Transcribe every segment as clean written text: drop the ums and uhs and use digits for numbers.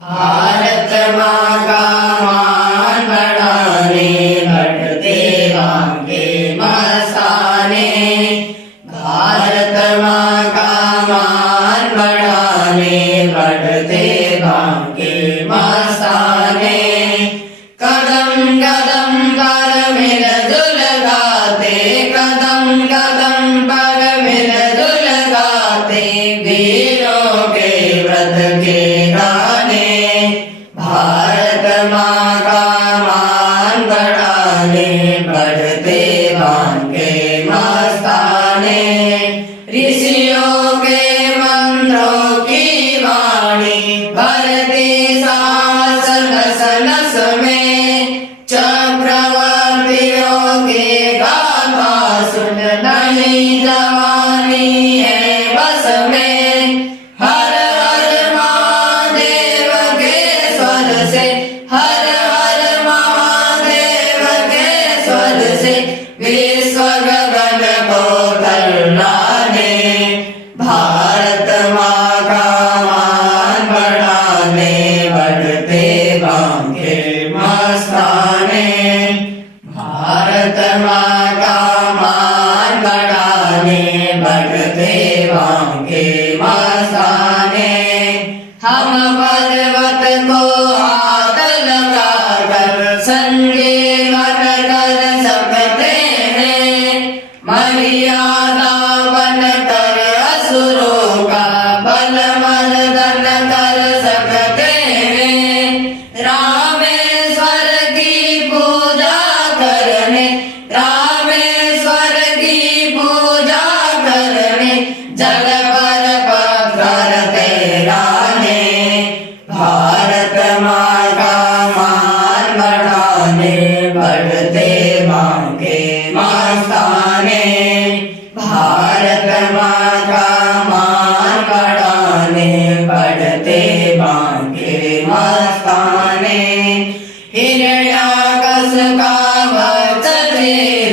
भारत माँ का मान बढ़ाने बढ़ते बांके मस्ताने। भारत माँ का मान बढ़ाने बढ़ते बांके मस्ताने। कदम कदम पर मिलजुल गाते, कदम कदम पर मिलजुल गाते, वीरों के व्रत के गाने। भारत माँ का मान बढ़ाने बढ़ते बांके मस्ताने। ऋषियों के मंत्रों की वाणी भरती सांस नस नस में। चक्रवर्तियों के गाथा सुन नहीं जवानी है बस में। हर हर महादेव के स्वर से, हर हर महादेव के स्वर से, विश्व गगन को तड़लाने। भारत माँ का मान बढ़ाने बढ़ते बांके मस्ताने। भारत माँ का मान बढ़ाने बढ़ते बांके मस्ताने। हम पर्वत को हाथ लगाकर संजीवन कर सकते हैं। मर्यादा बनकर असुरों का बल मर्दन कर सकते हैं। रामेश्वर की पूजा करने, रामेश्वर की पूजा करने, जल पर पत्थर तेराने। भारत माँ का मान बढ़ाने बढ़ते बांके मस्ताने। भारत माँ का मान बढ़ाने बढ़ते बांके मस्ताने। हिरण्याकश का वचन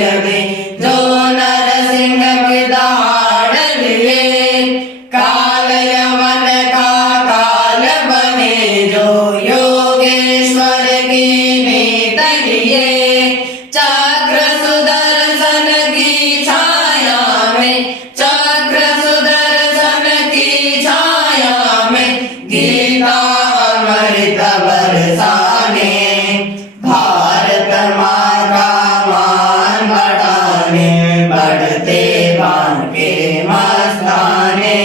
रवि जो नरसिंह की दहाड़ लिए। काल यमन का काल बने जो योगेश्वर की नीत लिए। चक्र सुदर्शन की छाया में, चक्र सुदर्शन की छाया में, गीता अमृत बरसाने। भारत माँ का मान बढ़ाने बढ़ते बांके मस्ताने।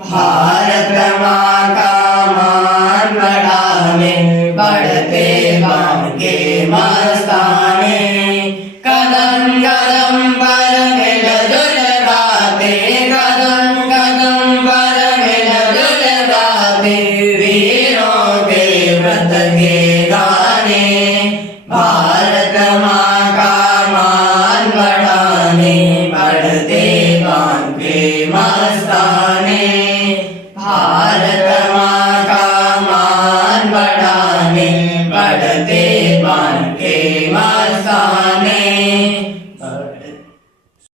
भारत माँ का मान बढ़ाने बढ़ते बांके मस्ताने। कदम कदम पर मिलजुल गाते, कदम कदम पर मिलजुल गाते, वीरों के व्रत के गाने। भारत माँ का मान बढ़ाने बढ़ते बांके मस्ताने। भारत माँ का मान बढ़ाने बढ़ते